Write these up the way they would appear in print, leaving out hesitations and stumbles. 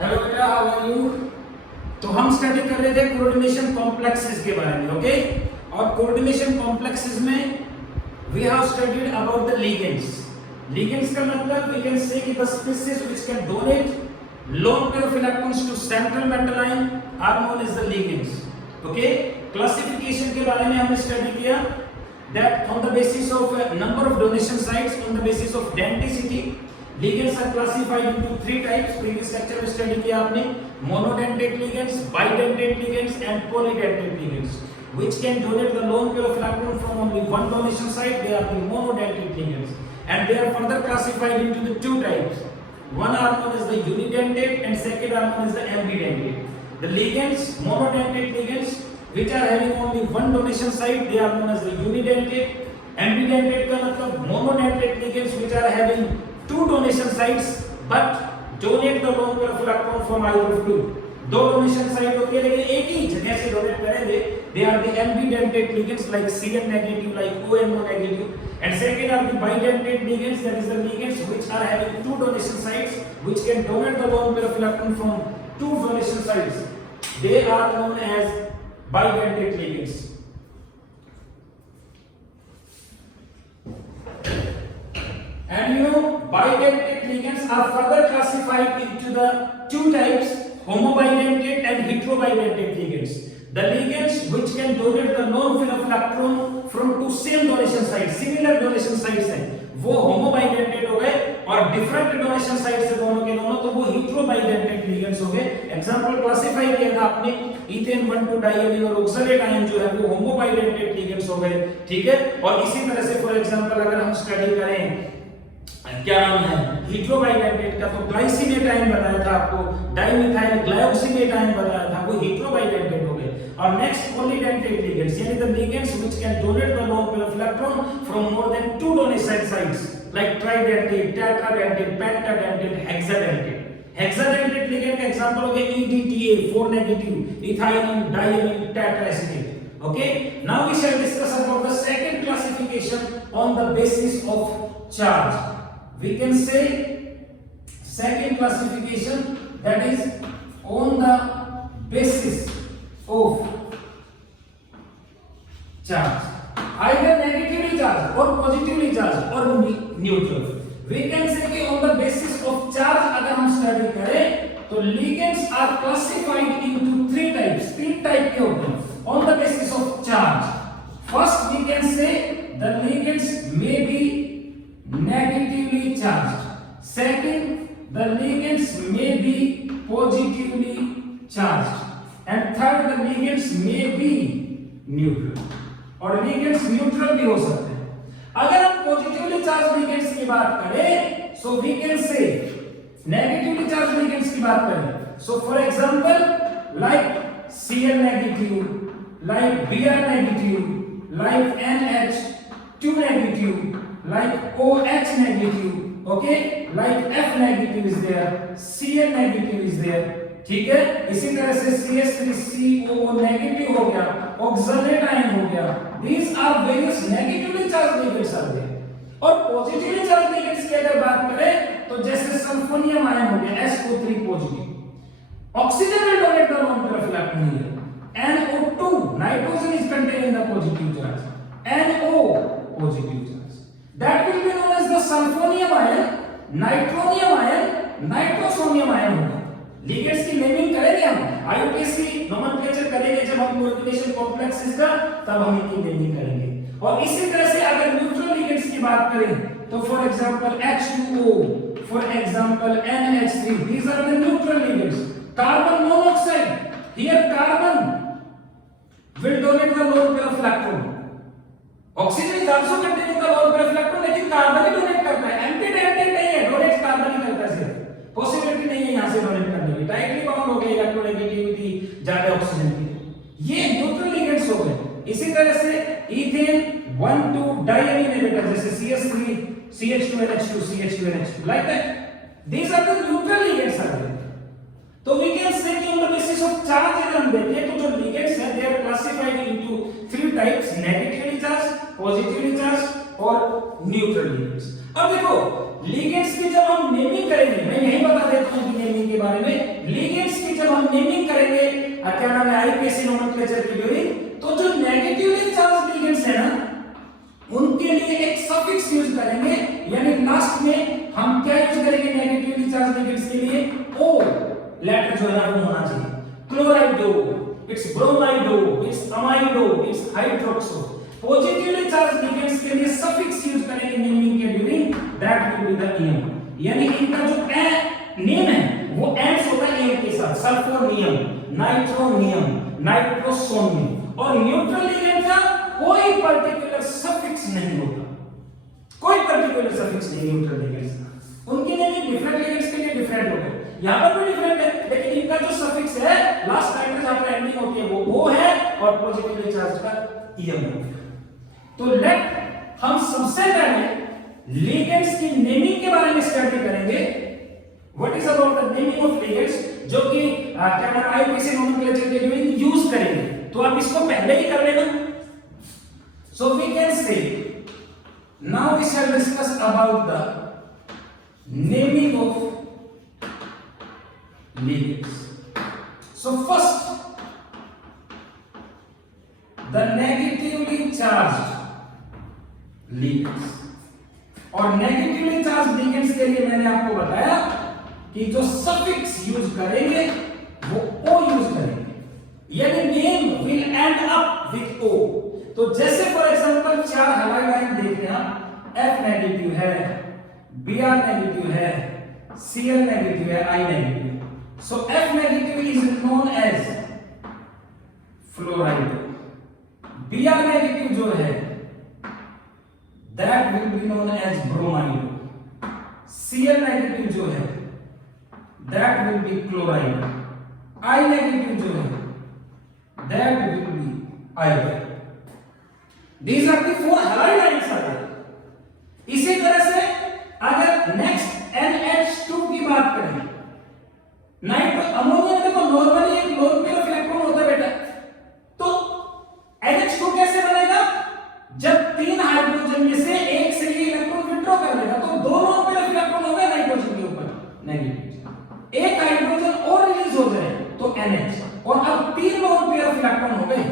Hello बेटा, how are you. तो हम स्टडी कर रहे थे कोऑर्डिनेशन कॉम्प्लेक्सेस के बारे में, ओके। और कोऑर्डिनेशन कॉम्प्लेक्सेस में we have studied about the ligands. Ligands का मतलब वी कैन से कि the species which can donate lone pair of electrons to central metal ion are known as the ligands, okay. Classification के बारे में हमने study किया that on the basis of number of donation sites, on the basis of denticity, ligands are classified into three types. Previous lecture में study किया आपने monodentate ligands, bidentate ligands and polydentate ligands which can donate the lone pair of electron from only one donation site. They are the monodentate ligands and they are further classified into the two types. One are known as the unidentate and second are known as the ambidentate. The ligands, monodentate ligands which are having only one donation site, they are known as the unidentate. Ambidentate का मतलब monodentate ligands which are having two donation sites but donate the lone pair of electron from either of two. दो donation site होती है लेकिन एक ही जगह से donate करेंगे. They are the ambidentate ligands like Cn negative, like ONO negative. And second are the bidentate ligands, that is the ligands which are having two donation sites which can donate the lone pair of electron from two donation sites. They are known as bidentate ligands. And you know, bidentate ligands are further classified into the two types, homobidentate and heterobidentate ligands. The ligands which can donate the lone pair of electron from two same donation sites, similar donation sites हैं, वो homobidentate हो गए, और different donation site से दोनों के दोनों तो वो हेटेरोबाइडेंटेट लिगेंड्स हो गए. एग्जांपल क्लासिफाई किया था आपने ईथेन 1,2 डाइएमीन और ऑक्सलेट आयन जो है वो होमोबाइडेंटेट लिगेंड्स हो गए, ठीक है. और इसी तरह से फॉर एग्जांपल अगर हम स्टडी करें क्या नाम है हेटेरोबाइडेंटेट का, तो ग्लाइसिनेट आयन बताया था आपको, डाइमिथाइल ग्लाइकोसिनेट आयन बताया था, वो हेटेरोबाइडेंटेट हो गए. और नेक्स्ट पॉलीडेंटेट लिगेंड्स यानी the ligands which can donate the lone pair of electron from more than two donation sites like tridentate, tetradentate, pentadentate, hexadentate. Hexadentate ligand का एग्जांपल हो गया EDTA 4 negative ethylene diamine tetraacetate. Okay, now we shall discuss about the second classification on the basis of charge. We can say second classification, that is on the basis of charge, either negatively charged or positively charged or neutral. We can say कि on the basis of charge अगर हम study करें तो ligands are classified into three types. तीन type के होते हैं on the basis of charge. First we can say the ligands may be negatively charged. Second, the ligands may be positively charged. And third, the ligands may be neutral. और ligands neutral भी हो सकते हैं. अगर हम positively charge ligands की बात करें so we can say negatively charge ligands की बात करें so for example like Cl negative, like Br negative, like NH2 negative, like OH negative, okay, like F negative is there, Cl negative is there, ठीक है. इसी तरह से CH3COO negative हो गया, ऑक्सलेट आयन हो गया. These are various negatively charged ligands are there. और positively charged ligands की अगर बात करें तो जैसे सल्फोनियम आयन हो गया SO3 positive, oxygen will donate the lone pair of electron here. NO2 nitrogen is containing the positive charge, NO positive charge, that will be known as the sulfonium ion, nitronium ion, nitrosonium ion होगा. Ligands की naming करेंगे हम, IUPS की nomenclature करेंगे जब हम coordination complexes का, तब हम इनकी नेमिंग करेंगे. और इसी तरह से अगर न्यूट्रल लिगेंड्स की बात करें तो for example H2O, for example NH3, these are the neutral ligands. Carbon monoxide, here carbon will donate the lone pair of electron. Oxygen is also containing the lone pair of electron, लेकिन carbon ही donate करता है, एंटीडेंटेट नहीं है, donate carbon ही करता है. सिर्फ possibility नहीं है यहां से डोनेट करने की, डायरेक्टली बाउंड हो गई इलेक्ट्रोनेगेटिविटी ज्यादा ऑक्सीजन की. ये न्यूट्रल लिगेंड्स हो गए. इसी तरह से ईथेन 1,2 डाइएमीन है बेटा, जैसे CH3 CH2NH2 CH2NH2 like that. These are the neutral ligands are there. तो वी कैन से कि on the basis of charge अगर हम देखें तो जो लिगेंड्स हैं they are classified into three types, negatively charge, positively charge और neutral ligands. अब देखो लिगेंड्स की जब हम नेमिंग करेंगे, मैं यही बता देता हूं कि नेमिंग के बारे में, लिगेंड्स की जब हम नेमिंग करेंगे क्या नाम है आईपीएससी नोमेनक्लेचर की ड्यूरिंग, तो जो नेगेटिवली चार्ज लिगेंड्स है ना उनके लिए एक सफिक्स यूज करेंगे, यानी लास्ट में हम क्या यूज करेंगे नेगेटिवली चार्ज लिगेंड्स के लिए, ओ लेटर जो है ना वो होना चाहिए, chlorido, its bromido, its amido, its hydroxo. Positively charge ligands के लिए सफिक्स यूज करेंगे नेमिंग के during, that will be the M, यानी इनका जो नेम है वो एंड्स होता है एम के साथ, सल्फोनियम, नाइट्रोनियम, नाइट्रोसोनियम। और न्यूट्रल लिगेंड का कोई पर्टिकुलर सफिक्स नहीं होता, कोई पर्टिकुलर सफिक्स नहीं न्यूट्रल लिगेंड्स का, उनके नेम डिफरेंट लिगेंड्स के लिए डिफरेंट होते हैं, यहां पर भी डिफरेंट है, लेकिन इनका जो सफिक्स है लास्ट टाइम में जहां पर एंडिंग होती है वो O है और पॉजिटिवली चार्ज का EM है। तो लेट हम सबसे पहले लिगेंड्स की नेमिंग के बारे में स्टडी करेंगे, what is about the naming of ligands, जो कि क्या नाम आईपीएससी नोमेनक्लेचर के ड्यूरिंग यूज करेंगे, तो आप इसको पहले ही कर लेना। So we can say now we shall discuss about the naming of ligands. So first, the negatively charged ligands, और नेगेटिवली चार्ज लिगेंड्स के लिए मैंने आपको बताया कि जो सफिक्स यूज करेंगे वो O यूज करेंगे, यानी name will and up with O। तो जैसे फॉर एग्जांपल चार हैलाइड आयन देखते हैं, F नेगेटिव है, Br नेगेटिव है, Cl नेगेटिव है, I negative. So F negative is known as fluoride, Br negative जो है that will be known as bromide, Cl negative जो है that will be chloride, I negative जो है that will be iodide। These are the four halide ions are there। इसी तरह से अगर नेक्स्ट NH2 की बात करें, नाइट्रो अमोनिया देखो नॉर्मली एक लोन पेयर ऑफ इलेक्ट्रॉन होता है बेटा, तो NH2 कैसे बनेगा, जब तीन हाइड्रोजन में से एक से ये इलेक्ट्रॉन विड्रॉ कर लेगा तो दो लोन पेयर ऑफ इलेक्ट्रॉन हो गए नाइट्रोजन के ऊपर नेगेटिव, एक हाइड्रोजन और रिलीज हो जाए तो NH, और अब तीन लोन पेयर ऑफ इलेक्ट्रॉन हो गए,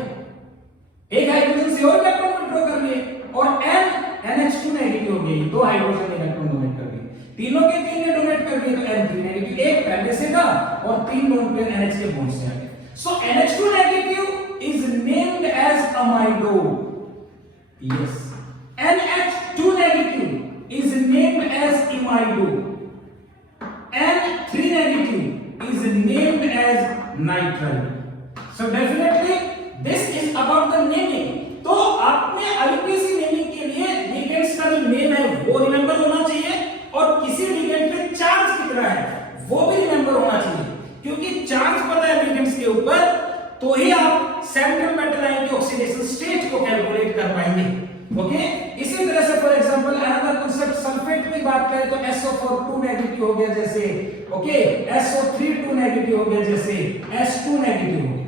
एक हाइड्रोजन से और इलेक्ट्रॉन विड्रॉ कर लिए और NH2 नेगेटिव हो गई, दो हाइड्रोजन इलेक्ट्रॉन डोनेट कर दिए, तीनों के तीन ने डोनेट कर दिए तो N3 नेगेटिव, एक पहले से था और तीन लोन पेयर NH के बॉन्ड से आ गए। So NH2 negative is named as amido, yes, NH2 negative is named as imido, N3 negative is named as nitride. So definitely this is about the naming. तो आपने IPSC naming के लिए ligands का जो name है वो remember होना चाहिए, और किसी लिगेंड पे चार्ज कितना है वो भी रिमेंबर होना चाहिए, क्योंकि चार्ज पता है लिगेंड्स के ऊपर तो ही आप सेंट्रल मेटल आयन की ऑक्सीडेशन स्टेट को कैलकुलेट कर पाएंगे। ओके, इसी तरह से for example another concept sulphate की बात करें तो SO4 2 नेगेटिव हो गया जैसे, ओके, SO3 2 नेगेटिव हो गया जैसे, H2 नेगेटिव हो गया,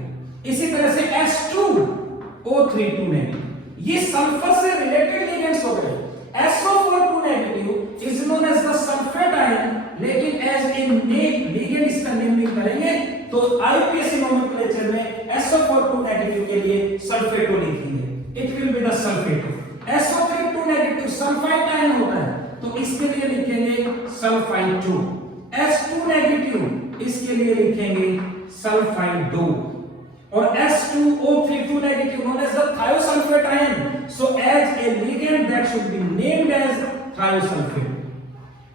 इसी तरह से H2O3 2 नेगेटिव, ये सल्फर से रिलेटेड लिगेंड्स हो गए। SO4 2 negative is known as the sulphate ion, लेकिन एज ए नेम लिगेंड इसका नेमिंग करेंगे तो आईपीएससी नोमेनक्लेचर में SO4 2 नेगेटिव के लिए सल्फेटो लिखेंगे, it will be the सल्फेटो। SO3 2 negative sulphide ion होता है तो इसके लिए लिखेंगे सल्फाइडो, H2 नेगेटिव इसके लिए लिखेंगे सल्फाइडो, और H2O3 2 negative known as the thiosulfate ion. So as a ligand that should be named as thiosulfate.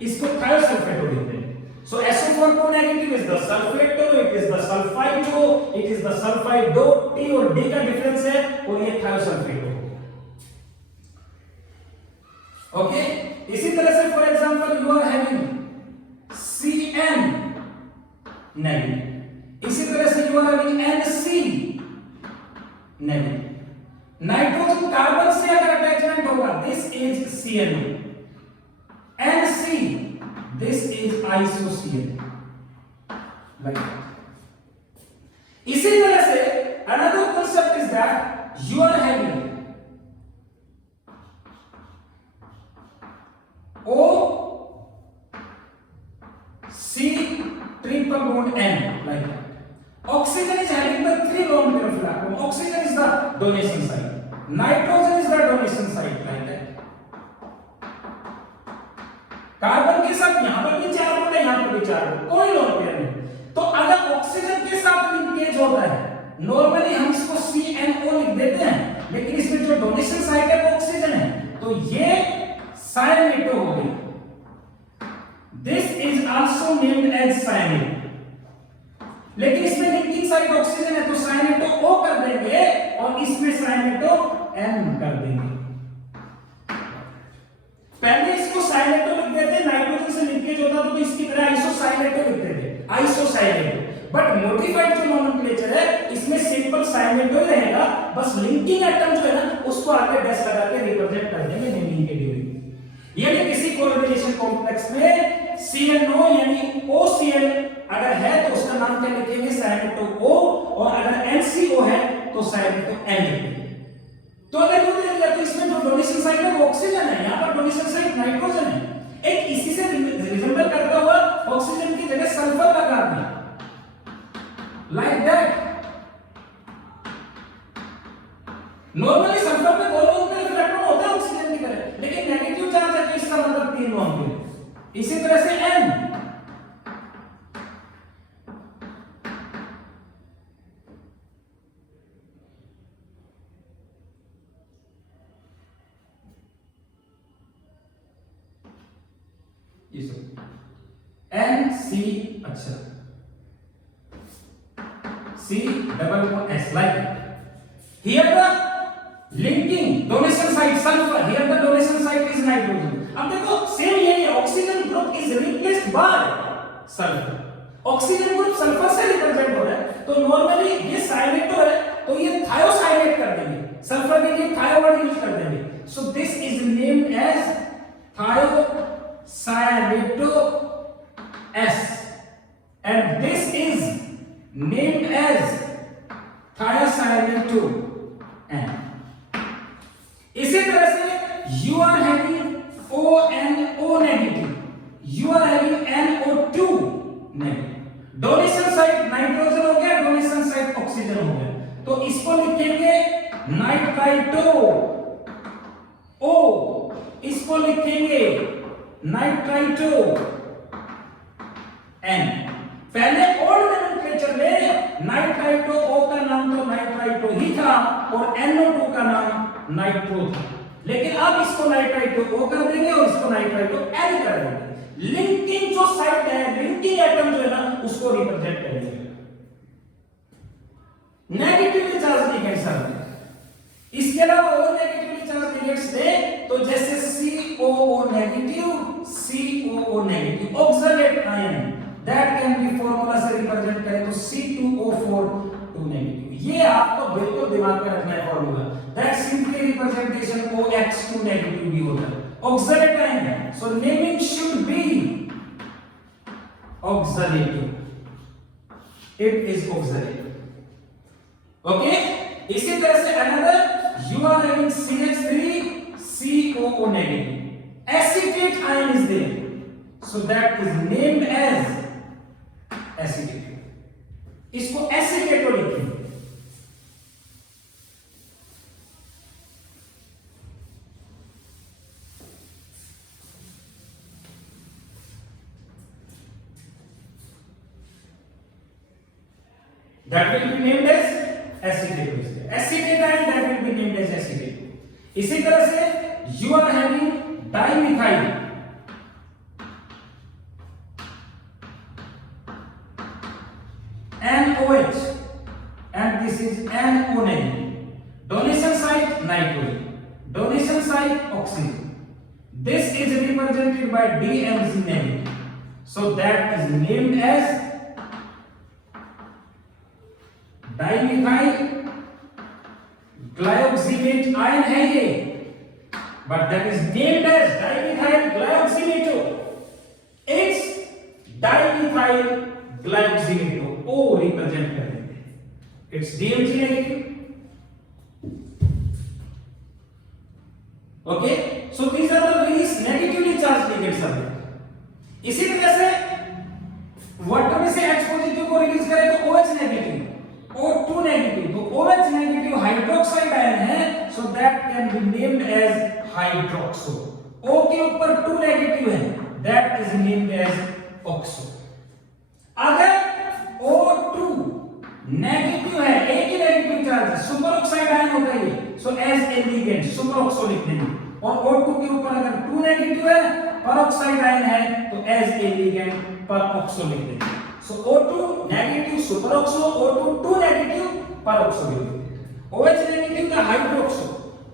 इसको thiosulfate लिखते हैं। So SO4 2 negative is the sulfato, it is the sulfido, it is the sulfido, T और D का difference है और ये thiosulfate हो गया। Okay? इसी तरह से for example you are having CN negative, इसी तरह से you are having NC negative, nitrogen carbon से अगर अटैचमेंट होगा this is CN, NC this is आइसोCN, इसी तरह से another concept is that you are having triple bond N like that. Oxygen is having the 3 lone pair of electron. Oxygen is the donation site. Nitrogen is the donation site like that. Carbon के साथ यहां पर भी 4 bond है, यहां पर भी 4 bond, कोई लोन पेयर नहीं। तो अगर ऑक्सीजन के साथ लिंकेज होता है, नॉर्मली हम इसको CNO लिख देते हैं, लेकिन इसमें जो डोनेशन साइट है वो ऑक्सीजन है, तो ये साइनेटो हो गई। This is also named as cyanate. लेकिन इसमें लिंकिंग साइट ऑक्सीजन है, तो साइनेटो O कर देंगे और इसमें साइनेटो N कर देंगे। पहले इसको साइनेटो लिख देते, नाइट्रोजन से लिंकेज होता तो इसकी तरह आइसोसाइनेटो लिख देते, आइसोसाइनेटो। बट मॉडिफाइड जो नोमेनक्लेचर है इसमें सिंपल साइनेटो ही रहेगा, बस लिंकिंग एटम जो है ना उसको आगे डैश लगा के रिप्रेजेंट कर देंगे नेमिंग के ड्यूरिंग। यानी किसी कोऑर्डिनेशन कॉम्प्लेक्स में CNO यानी OCl अगर है तो उसका नाम क्या लिखेंगे, साइनेटो O, और अगर NCO है तो साइनेटो N लिखेंगे। तो अगर वो देख लिया तो इसमें जो डोनेशन साइट है वो ऑक्सीजन है, यहाँ पर डोनेशन साइट नाइट्रोजन है। एक इसी से रिजेंबल करता हुआ ऑक्सीजन की जगह सल्फर लगा दिया लाइक दैट। नॉर्मली सल्फर में 2 लोन पेयर इलेक्ट्रॉन होता है ऑक्सीजन की तरह, लेकिन नेगेटिव चार्ज है तो इसका मतलब 3 लोन पेयर। इसी तरह से N NC, अच्छा C double bond S like here the linking donation site sulfur, here the donation site is nitrogen। अब देखो सेम यही है, oxygen group is replaced by sulphur. Oxygen group sulphur से represent हो रहा है, तो नॉर्मली ये साइनेटो है तो ये थायोसाइनेट कर देंगे, सल्फर के लिए थायो वर्ड यूज कर देंगे। So this is named as thiocyanato S and this is named as thiocyaneto N। इसी तरह से you are having ONO negative, you are having NO2 negative। Donation site nitrogen हो गया, डोनेशन साइट ऑक्सीजन हो गया, तो इसको लिखेंगे नाइट्राइटो O, इसको लिखेंगे नाइट्राइटो N। पहले ओल्ड नोमेनक्लेचर में नाइट्राइटो O का नाम तो नाइट्राइटो ही था और NO2 का नाम नाइट्रो था, लेकिन अब इसको नाइट्राइटो O कर देंगे और इसको नाइट्राइटो N कर देंगे। लिंकिंग जो साइट है, लिंकिंग एटम जो है ना उसको रिप्रेजेंट करेंगे। नेगेटिवली चार्ज लिगेंड्स है, इसके अलावा और नेगेटिवली चार्ज लिगेंड्स थे तो जैसे COO negative, COO negative, oxalate ion that can be formula से रिप्रेजेंट करें तो C2O4 2 नेगेटिव। ये आपको बिल्कुल दिमाग में रखना है formula, that simply representation OH2 negative भी होता है, ऑक्सलेट आयन है, so naming should be oxalative, it is oxalative. Okay, इसी तरह से another you are having CH3 COO negative, acetate ion is there, so that is named as acetate। इसको एसिटेटो लिखेंगे। that will be named as acetate। acetate ion that will be named as acetate। इसी तरह से you are having dimethyl NOH and this is NO negative, donation site nitrogen, donation site oxygen, this is represented by DMZ negative, so that is named as dimethyl glyoxylate ion है ये, but that is named as dimethyl glyoxylato, it's dimethyl glyoxylato, O represent कर देंगे, it's DMZ negative। Okay, so these are the very negatively charged ligands are there। इसी तरह से water में से H positive को रिलीज करें तो OH नेगेटिव, O2 नेगेटिव, तो OH नेगेटिव हाइड्रोक्साइड आयन है, so that can be named as hydroxo. O के ऊपर 2 नेगेटिव है, that is named as oxo. अगर O2 नेगेटिव है, एक ही नेगेटिव चार्ज है, सुपर ऑक्साइड आयन होता है ये, so as a ligand superoxo लिख देंगे। और O2 के ऊपर अगर 2 नेगेटिव है, पर ऑक्साइड आयन है, तो as a ligand peroxo लिख देंगे। So O2 negative superoxo, O2 2 negative peroxo लिख देंगे। OH नेगेटिव का hydroxo,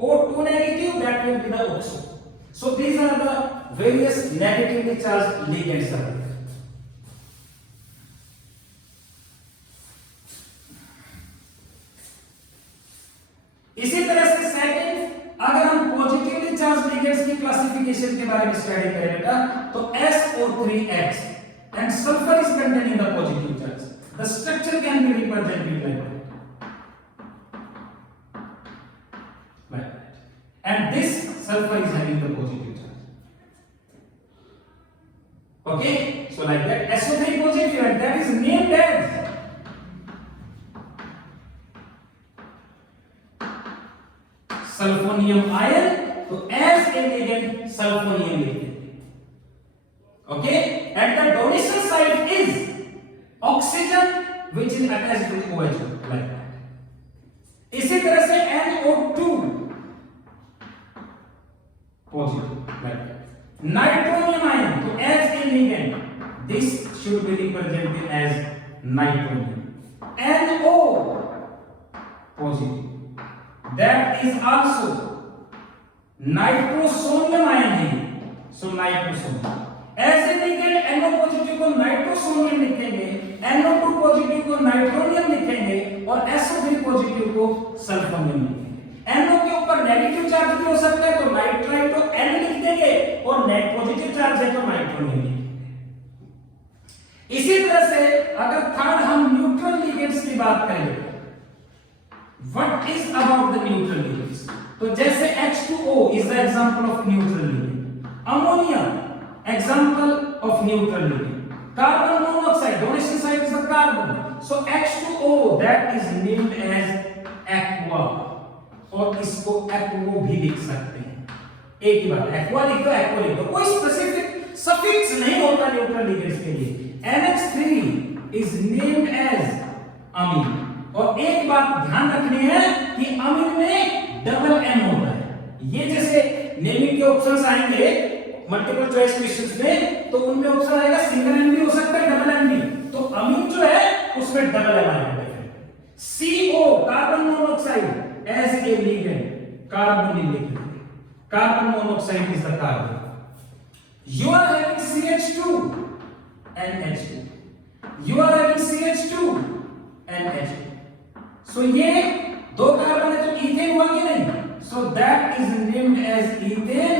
O2 negative that will be the oxo. So these are the various negatively charged ligands. इसी तरह से second, अगर हम पॉजिटिवली चार्ज लिगेंड्स की classification के बारे में स्टडी करें बेटा, तो SO3H and sulfur is contained in the positive charge. The structure can be represented like that. Like that. And this sulfur is having the positive charge. Okay, so like that, SO3 positive and that is named as sulfonium ion, तो as a ligand sulfonium लिख देंगे। Okay, at the donation side is oxygen which is attached to OH like that. इसी तरह से NO2 positive like that. Nitronium ion, तो as a ligand this should be represented as nitronium. NO positive, that is also nitrosonium ion है, so nitrosonium. ऐसे लिखेंगे NO positive को nitrosonium लिखेंगे, NO2 positive को नाइट्रोनियम लिखेंगे और SO3 पॉजिटिव को सल्फोनियम लिखेंगे। NO के ऊपर नेगेटिव चार्ज भी हो सकता है, तो नाइट्राइट को N लिख देंगे, और नेट पॉजिटिव चार्ज है तो नाइट्रोनियम लिखेंगे। इसी तरह से अगर थर्ड हम न्यूट्रल लिगेंड्स की बात करें, what is about the neutral ligands? तो जैसे H2O is the example of neutral ligand, ammonia example of neutral ligand, carbon monoxide donation site is the carbon, so H2O that is named as aqua, और इसको aquo भी लिख सकते हैं। एक ही बात, aqua लिख दो, aquo लिख दो, कोई स्पेसिफिक सफिक्स नहीं होता न्यूट्रल लिगेंड्स के लिए। NH3 is named as amine, और एक बात ध्यान रखनी है कि अमीन में डबल एन होता है। ये जैसे नेमिंग के ऑप्शंस आएंगे मल्टीपल चॉइस क्वेश्चंस में, तो उनमें ऑप्शन आएगा सिंगल एन भी हो सकता है, डबल एन भी, तो अमीन जो है उसमें डबल एन आएगा। CO carbon monoxide as a ligand carbonyl लिखेंगे, carbon monoxide is the carbon. You are having CH2 and H2, you are having CH2 and H2, so ये दो कार्बन है तो इथेन हुआ कि नहीं, so that is named as ethane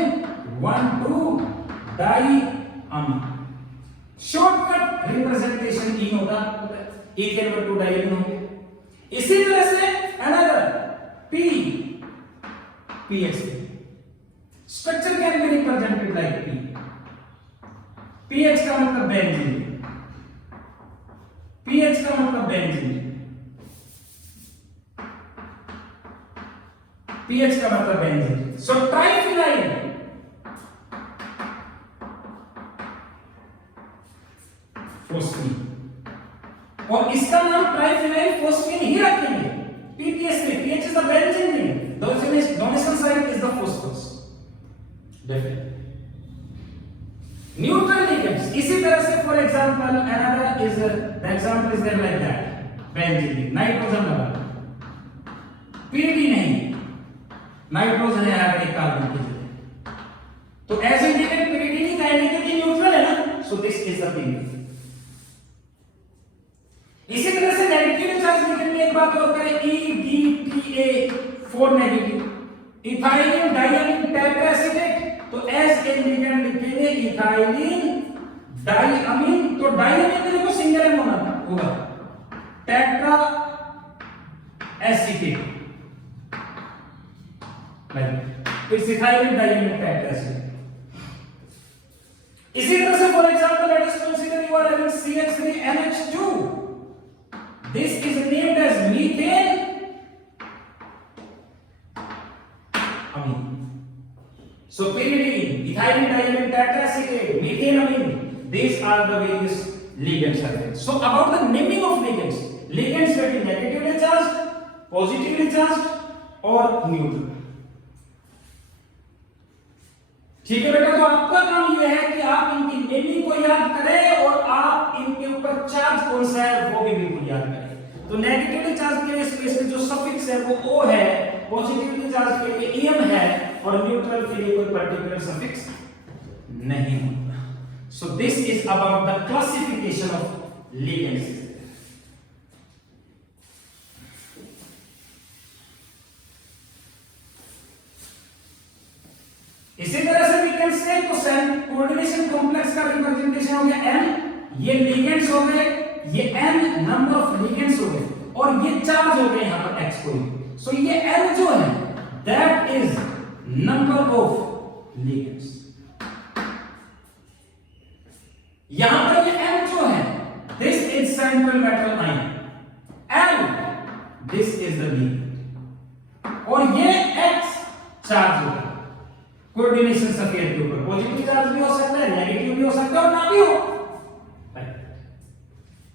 1,2 diamine. Shortcut representation E होगा, इथेन 1,2 डाइअमीन होंगे। इसी तरह से another PH3 structure can be represented like P। PH का मतलब बेंजीन, PH का मतलब बेंजीन, PH का मतलब बेंजीन। सो ट्राइफिनाइल फोस्फीन, और इसका नाम ट्राइफिनाइल फोस्फीन ही रखेंगे। PPS3, PH is the benzene ring, donation site is the phosphorus, definitely। Neutral ligands इसी तरह से, for example another is the example is there like that, benzene nitrogen लगा, PD नहीं, nitrogen है अगर एक कार्बन की जगह, तो एज इंडिकेट pyridine का इंडिकेट न्यूट्रल है ना, सो दिस इज द PDE। इसी तरह से नेगेटिव चार्ज लिगेंड में एक बात और करें, EDTA4 negative, ethylene diamine tetraacetate, तो एज ए लिगेंड लिखेंगे इथाइलिन डाइअमीन, तो डाइअमीन में देखो सिंगल एन होगा, tetra acetate, its ethylene diamine tetraacetate. इसी तरह से for example let us consider you are having CH3NH2. This is named as methane amine. So pyridine, ethylene diamine tetracetate, methane amine. These are the various ligand surface. So about the naming of ligands. Ligands will be negatively charged, positively charged or neutral. ठीक है बेटा, तो आपका काम यह है कि आप इनकी नेमिंग को याद करें और आप इनके ऊपर चार्ज कौन सा है वो भी बिल्कुल याद करें। तो नेगेटिवली चार्ज के लिए स्पेस में जो सफिक्स है वो O है, पॉजिटिवली चार्ज के लिए EM है और न्यूट्रल के लिए कोई पर्टिकुलर सफिक्स नहीं होता। सो this is about the classification of ligands. इसी तरह से वी कैन से तो कोऑर्डिनेशन कॉम्प्लेक्स का रिप्रेजेंटेशन हो गया n, ये लिगेंड्स हो गए, ये n नंबर ऑफ लिगेंड्स हो गए और ये चार्ज हो गए यहां पर x कोई। सो ये n जो है that is number of ligands. यहां पर ये m जो है this is central metal ion, l this is the ligand और ये x चार्ज होगा कोऑर्डिनेशन सफेद के ऊपर। पॉजिटिव चार्ज भी हो सकता है, नेगेटिव भी हो सकता है और ना भी हो।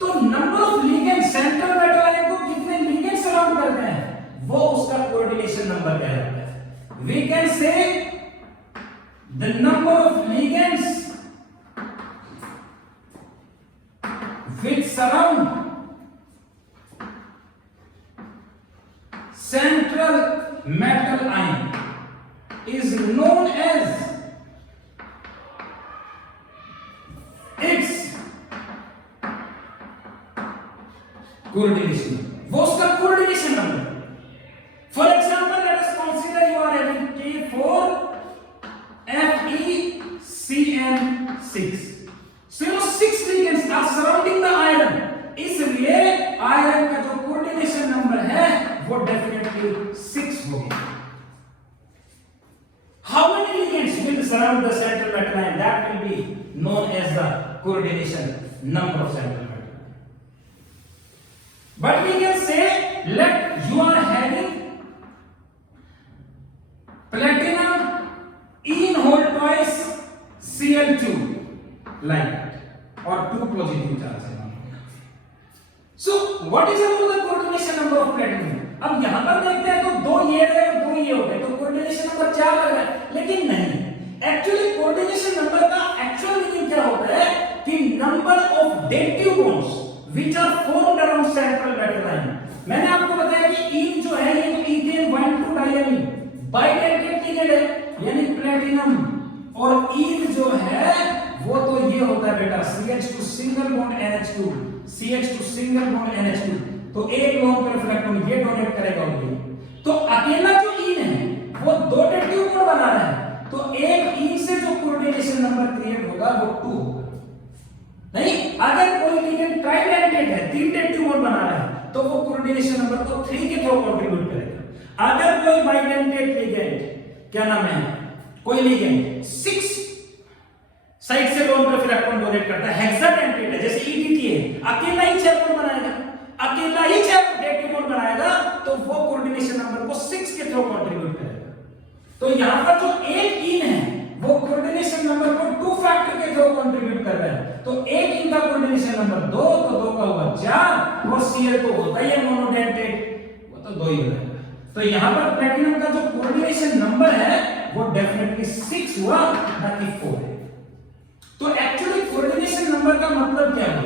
तो number of ligand central metal ion को कितने लिगेंड सराउंड करते हैं वो उसका कोऑर्डिनेशन नंबर कहलाता है। We can say the number of ligands which surround central metal ion is known as its coordination. वो उसका coordination number. For example, let us consider you are having K4FeCN6. So you know 6 ligands are surrounding the iron. इसलिए iron का जो coordination number है वो definitely 6 होगा। How many ligands will surround the central metal ion? That will be known as the coordination number of central metal ion. But we can say, let you are having platinum in whole twice Cl2 like that, or 2 positive charges. So what is about the coordination number of platinum? अब यहां पर देखते हैं तो 2 ये है और 2 ये हो गए, तो कोऑर्डिनेशन नंबर 4 लग रहा है, लेकिन नहीं। एक्चुअली कोऑर्डिनेशन नंबर का एक्चुअल मीनिंग क्या होता है कि number of dative bonds which are formed around central metal ion. मैंने आपको बताया कि ईन जो है ये तो ईथेन 1,2 डायमीन बाइडेंटेट लिगेंड है, यानी प्लेटिनम, और ईन जो है वो तो ये होता है बेटा CH2 single bond NH2, CH2 single bond NH2, तो एक लोन पर इलेक्ट्रॉन ये डोनेट करेगा ये। तो अकेला जो ईन है वो 2 डेटिव बॉन्ड बना रहा है, तो एक ईन से जो कोऑर्डिनेशन नंबर क्रिएट होगा वो 2 होगा। नहीं, अगर कोई लिगेंड ट्राइडेंटेट है, 3 डेटिव बॉन्ड बना रहा है, तो वो कोऑर्डिनेशन नंबर को 3 के थ्रू कंट्रीब्यूट करेगा। अगर कोई बाइडेंटेट लिगेंड, क्या नाम है, कोई लिगेंड 6 साइड से लोन पर इलेक्ट्रॉन डोनेट करता है, हेक्साडेंटेट है, जैसे EDT है, अकेला ही 6 बॉन्ड बनाएगा, अकेला ही 6 डेटिव बॉन्ड बनाएगा, तो वो कोऑर्डिनेशन नंबर को 6 के थ्रू कंट्रीब्यूट करेगा। तो यहां पर जो एक ईन है वो कोऑर्डिनेशन नंबर को 2 फैक्टर के थ्रू कंट्रीब्यूट कर रहा है, तो एक ईन का कोऑर्डिनेशन नंबर 2, तो 2 का हुआ 4, और Cl तो होता ही है मोनोडेंटेट, वो तो 2 ही रहेगा। तो यहां पर प्लेटिनम का जो कोऑर्डिनेशन नंबर है वो डेफिनेटली 6 हुआ, ना कि 4 है। तो एक्चुअली कोऑर्डिनेशन नंबर का मतलब क्या है?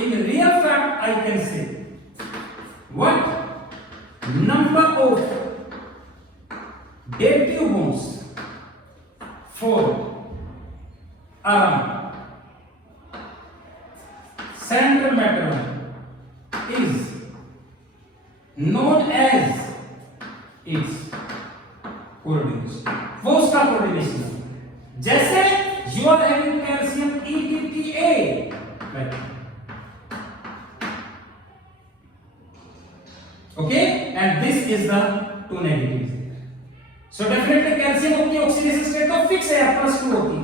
In real fact, I can say what number of dative bonds formed around central metal is known as its coordination. वो उसका कोऑर्डिनेशन है। जैसे you are having calcium ETTA, right? Okay, and this is the 2 negatives there. So definitely calcium की oxidation state तो fix है, +2 होती है।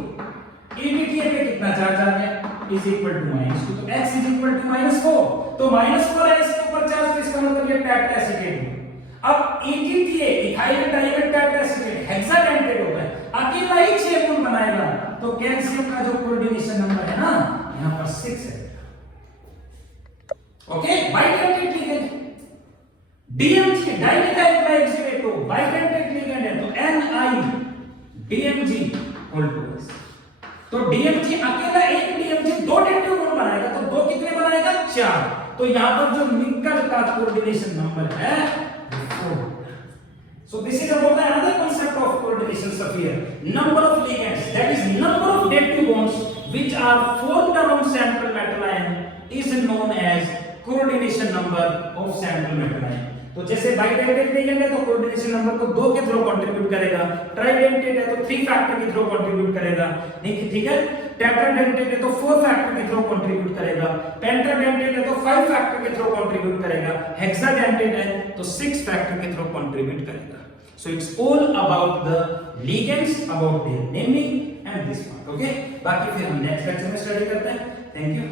ETTA पे कितना चार्ज आ गया इज इक्वल टू -2, तो x इज इक्वल टू -4, तो -4 है इसके ऊपर चार्ज, तो इसका मतलब ये टेट्राएसिटेट। अब एक ही थी इथाइल डाइमेट टेट्राएसिटेट हेक्साडेंटेट होता है, अकेला ही 6 गुण बनाएगा, तो कैल्शियम का जो कोऑर्डिनेशन नंबर है ना यहां पर 6 है। Okay, bidentate ligand DMG dimethyl trioxalate तो बाइडेंटेट लिगेंड है, तो NiDMG होल टू S, तो DMG अकेला एक DMG दो डेटिव गुण बनाएगा, तो दो कितने बनाएगा 4, तो यहां पर जो निकल का कोऑर्डिनेशन नंबर है 4। So this is about the another concept of coordination sphere. Number of ligands, that is number of dative bonds which are formed around central metal ion is known as coordination number of central metal ion. तो जैसे bidentate ligand है तो coordination number को 2 के through contribute करेगा, tridentate है तो 3 factor के थ्रू कंट्रीब्यूट करेगा, ठीक है, टेट्राडेंटेट है तो 4 फैक्टर के थ्रू कंट्रीब्यूट करेगा, पेंटाडेंटेट है तो 5 फैक्टर के थ्रू कंट्रीब्यूट करेगा, हेक्साडेंटेट है तो 6 फैक्टर के थ्रू कंट्रीब्यूट करेगा। So it's all about the ligands, about their naming and this one. Okay, बाकी फिर हम नेक्स्ट लेक्चर में स्टडी करते हैं। Thank you.